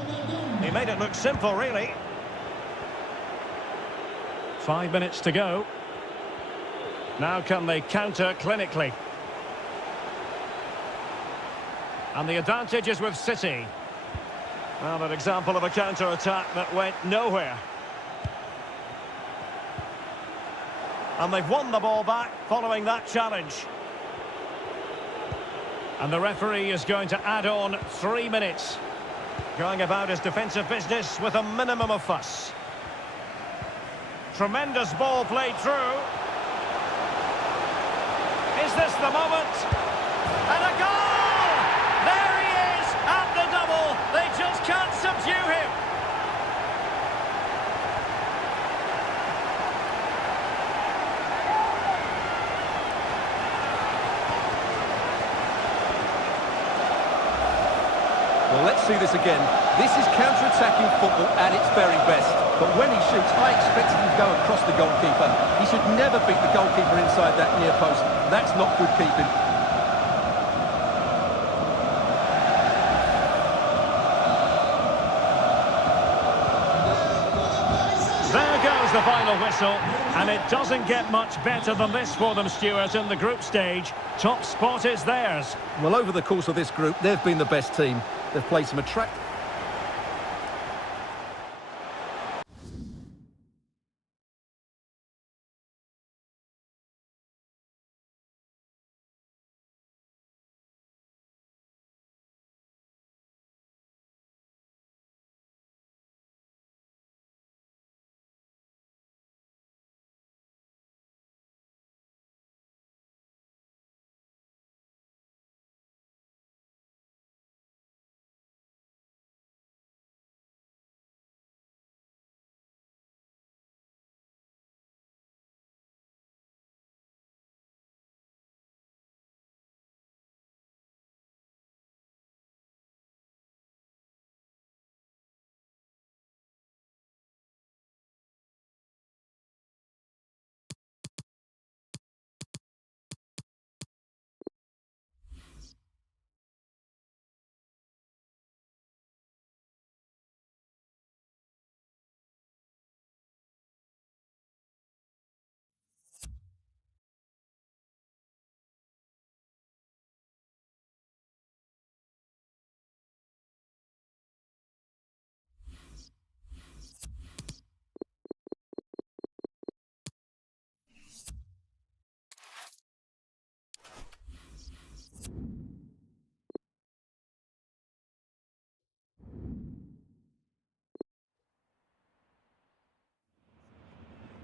He made it look simple, really. 5 minutes to go. Now can they counter clinically? And the advantage is with City. Well, an example of a counter-attack that went nowhere. And they've won the ball back following that challenge. And the referee is going to add on 3 minutes. Going about his defensive business with a minimum of fuss. Tremendous ball played through. Is this the moment? And a goal! There he is at the double. They just can't subdue him. let's see this again. This is counter-attacking football at its very best. But when he shoots, I expect him to go across the goalkeeper. He should never beat the goalkeeper inside that near post. That's not good keeping. There goes the final whistle, and it doesn't get much better than this for them, Stuart, in the group stage. Top spot is theirs. Well, over the course of this group, they've been the best team. They've played some attractive...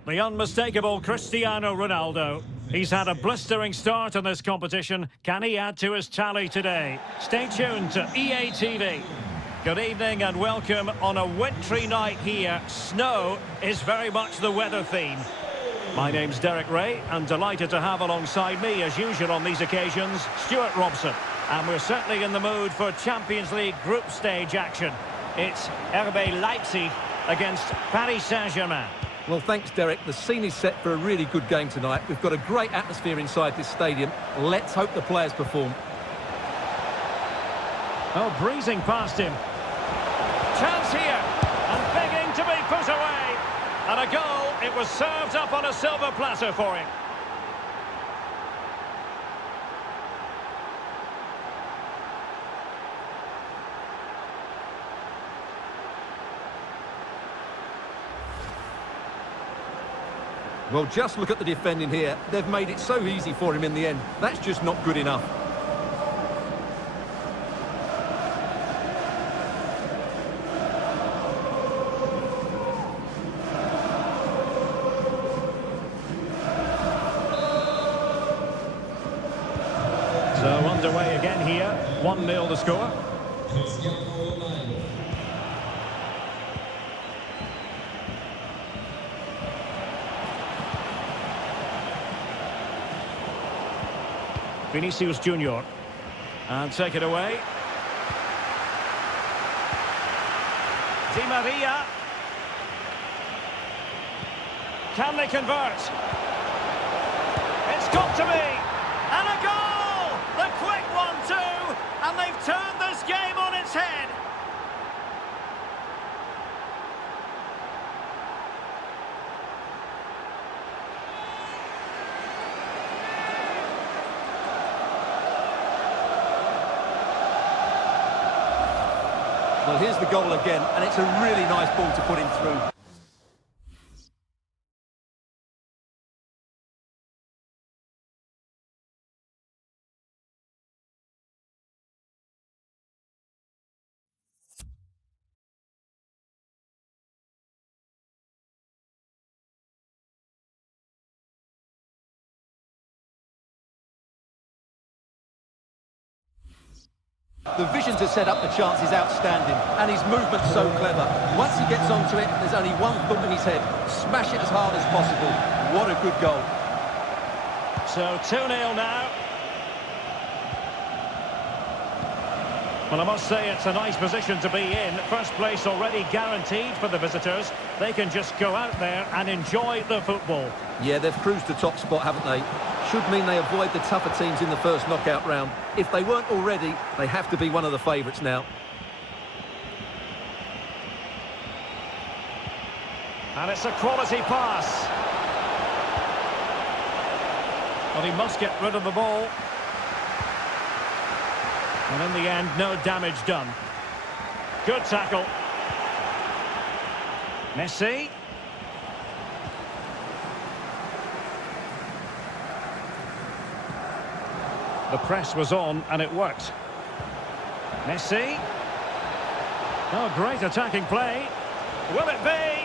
The unmistakable Cristiano Ronaldo. He's had a blistering start in this competition. Can he add to his tally today? Stay tuned to EA TV. Good evening and welcome on a wintry night here. Snow is very much the weather theme. My name's Derek Ray, and delighted to have alongside me, as usual on these occasions, Stuart Robson. And we're certainly in the mood for Champions League group stage action. It's RB Leipzig against Paris Saint-Germain. Well, thanks, Derek. The scene is set for a really good game tonight. We've got a great atmosphere inside this stadium. Let's hope the players perform. Oh, breezing past him. Chance here, and begging to be put away. And a goal, it was served up on a silver platter for him. Well, just look at the defending here. They've made it so easy for him in the end. That's just not good enough. So underway again here. 1-0 the score. Vinicius Junior, and take it away. Di Maria. Can they convert? It's got to be, and a goal! The quick 1-2, and they've turned this game on its head. Well, here's the goal again, and it's a really nice ball to put him through. The vision to set up the chance is outstanding, and his movement's so clever. Once he gets onto it, there's only one thought in his head. Smash it as hard as possible. What a good goal. So 2-0 now. Well, I must say it's a nice position to be in. First place already guaranteed for the visitors. They can just go out there and enjoy the football. Yeah, they've cruised the top spot, haven't they? Should mean they avoid the tougher teams in the first knockout round. If they weren't already, they have to be one of the favourites now. And it's a quality pass. Well, he must get rid of the ball. And in the end, no damage done. Good tackle. Messi. The press was on and it worked. Messi. Oh, great attacking play. Will it be?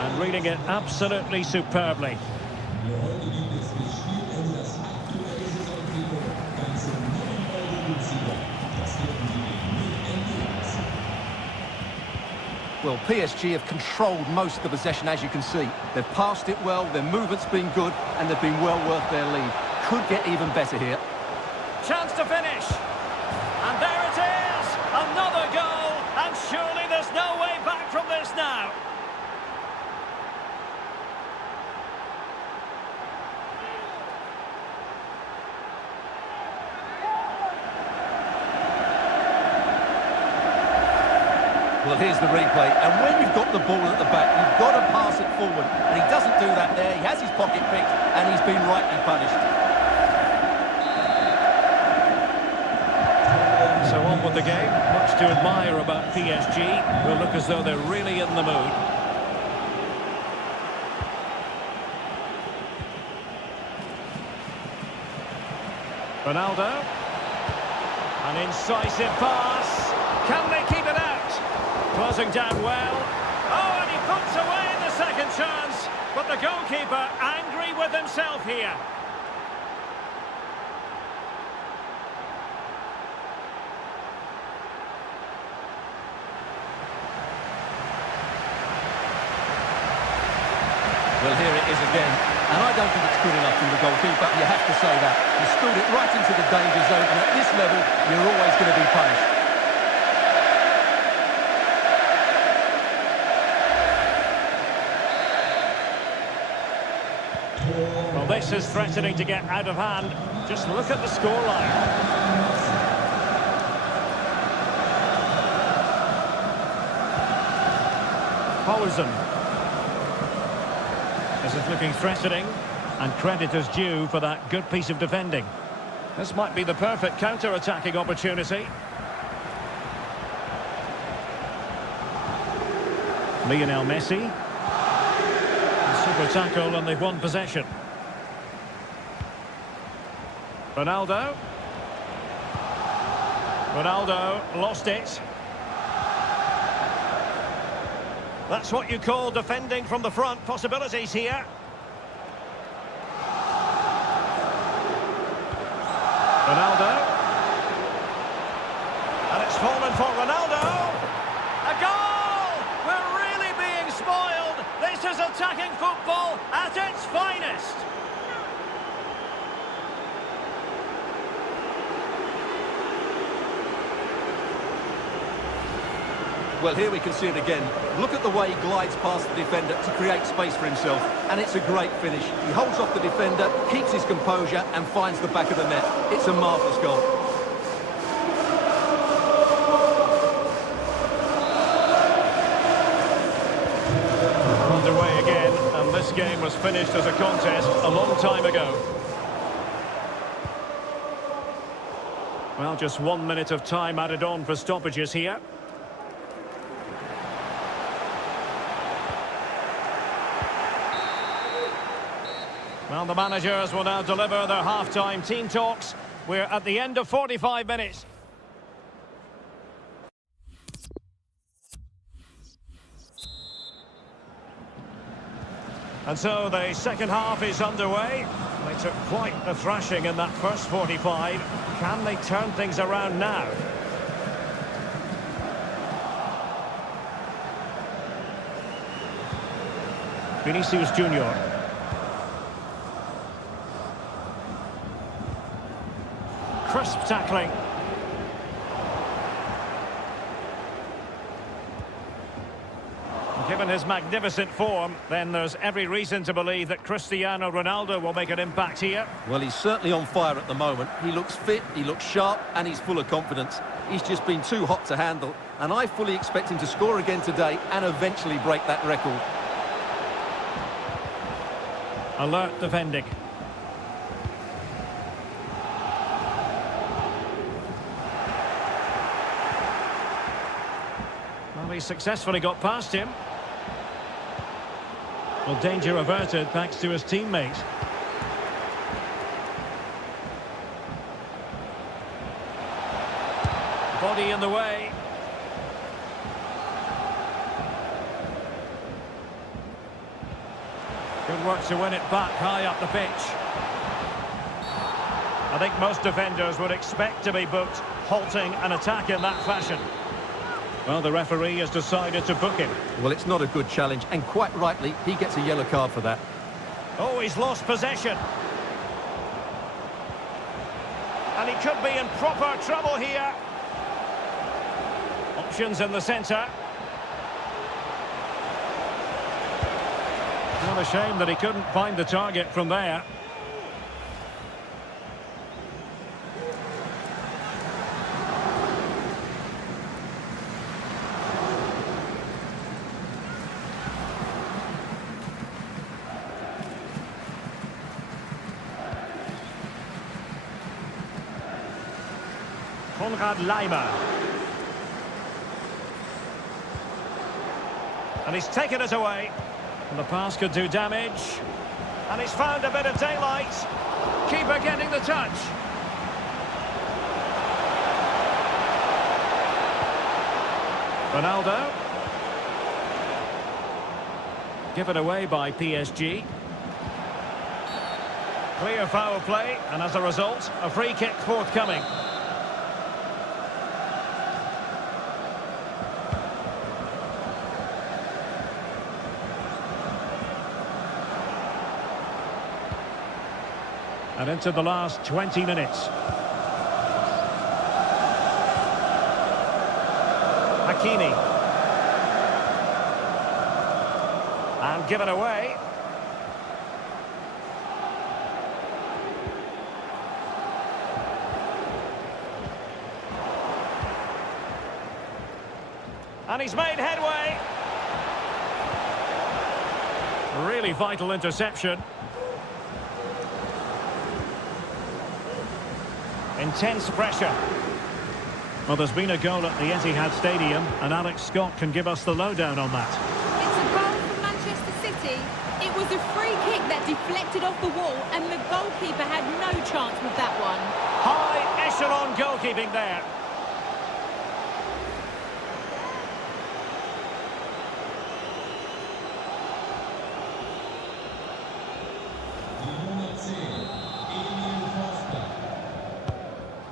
And reading it absolutely superbly. Well, PSG have controlled most of the possession, as you can see. They've passed it well, their movement's been good, and they've been well worth their lead. Could get even better here. Chance to finish. And there it is! Another goal! And surely there's no way back from this now. Well, here's the replay, and when you've got the ball at the back, you've got to pass it forward, and he doesn't do that there. He has his pocket picked, and he's been rightly punished. So on with the game. Much to admire about PSG, who look as though they're really in the mood. Ronaldo. An incisive pass. Can they keep it out? Closing down well. Oh, and he puts away the second chance. But the goalkeeper angry with himself here. Well, here it is again, and I don't think it's good enough from the goalkeeper. You have to say that. He schooled it right into the danger zone, and at this level, you're always going to be punished. Well, this is threatening to get out of hand. Just look at the scoreline. Paulsen. This is looking threatening, and credit is due for that good piece of defending. This might be the perfect counter-attacking opportunity. Lionel Messi. Super tackle, and they've won possession. Ronaldo. Ronaldo lost it. That's what you call defending from the front. Possibilities here. Ronaldo. And it's fallen for Ronaldo. A goal! We're really being spoiled. This is attacking football at its finest. Well, here we can see it again. Look at the way he glides past the defender to create space for himself, and it's a great finish. He holds off the defender, keeps his composure, and finds the back of the net. It's a marvellous goal. Underway again, and this game was finished as a contest a long time ago. Well, just 1 minute of time added on for stoppages here. Well, the managers will now deliver their half-time team talks. We're at the end of 45 minutes. And so the second half is underway. They took quite a thrashing in that first 45. Can they turn things around now? Vinicius Junior. Crisp tackling. Given his magnificent form, then there's every reason to believe that Cristiano Ronaldo will make an impact here. Well, he's certainly on fire at the moment. He looks fit, he looks sharp, and he's full of confidence. He's just been too hot to handle, and I fully expect him to score again today and eventually break that record. Alert defending. Well, he successfully got past him. Well, danger averted thanks to his teammates. Body in the way. Good work to win it back high up the pitch. I think most defenders would expect to be booked, halting an attack in that fashion. Well, the referee has decided to book him. Well, it's not a good challenge, and quite rightly, he gets a yellow card for that. Oh, he's lost possession. And he could be in proper trouble here. Options in the centre. What a shame that he couldn't find the target from there. Leimer. And he's taken it away. And the pass could do damage. And he's found a bit of daylight. Keeper getting the touch. Ronaldo. Given away by PSG. Clear foul play, and as a result, a free kick forthcoming. And into the last 20 minutes. Hakimi. And given away. And he's made headway. Really vital interception. Intense pressure. Well, there's been a goal at the Etihad Stadium, and Alex Scott can give us the lowdown on that. It's a goal for Manchester City. It was a free kick that deflected off the wall, and the goalkeeper had no chance with that one. High echelon goalkeeping there.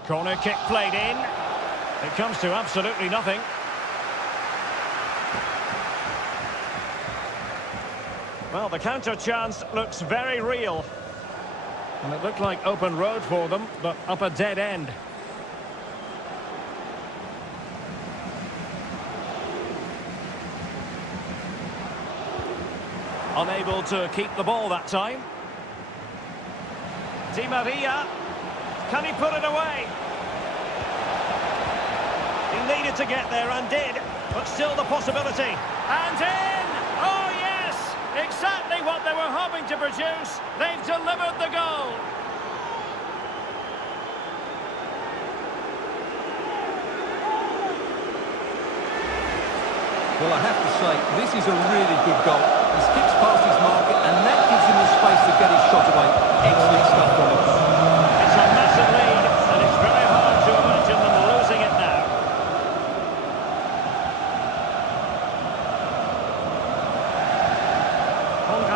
Corner kick played in. It comes to absolutely nothing. Well, the counter chance looks very real. And it looked like open road for them, but up a dead end. Unable to keep the ball that time. Di Maria. Can he put it away? He needed to get there and did, but still the possibility. And in! Oh, yes! Exactly what they were hoping to produce. They've delivered the goal. Well, I have to say, this is a really good goal. He skips past his marker, and that gives him the space to get his shot away. Excellent stuff from him. It's a massive lead, and it's very hard to imagine them losing it now.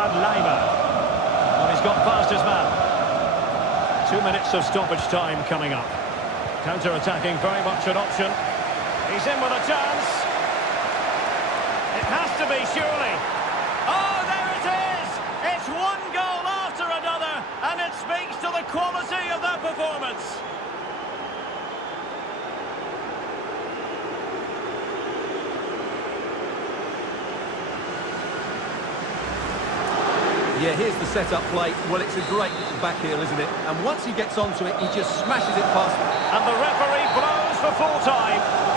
Leimer. Well, he's got past his man. 2 minutes of stoppage time coming up. Counter-attacking, very much an option. He's in with a chance. It has to be, surely. Oh, there it is! It's one goal after another, and it speaks to the quality of their performance. Yeah, here's the set-up play. Well, it's a great back heel, isn't it? And once he gets onto it, he just smashes it past. And the referee blows for full time.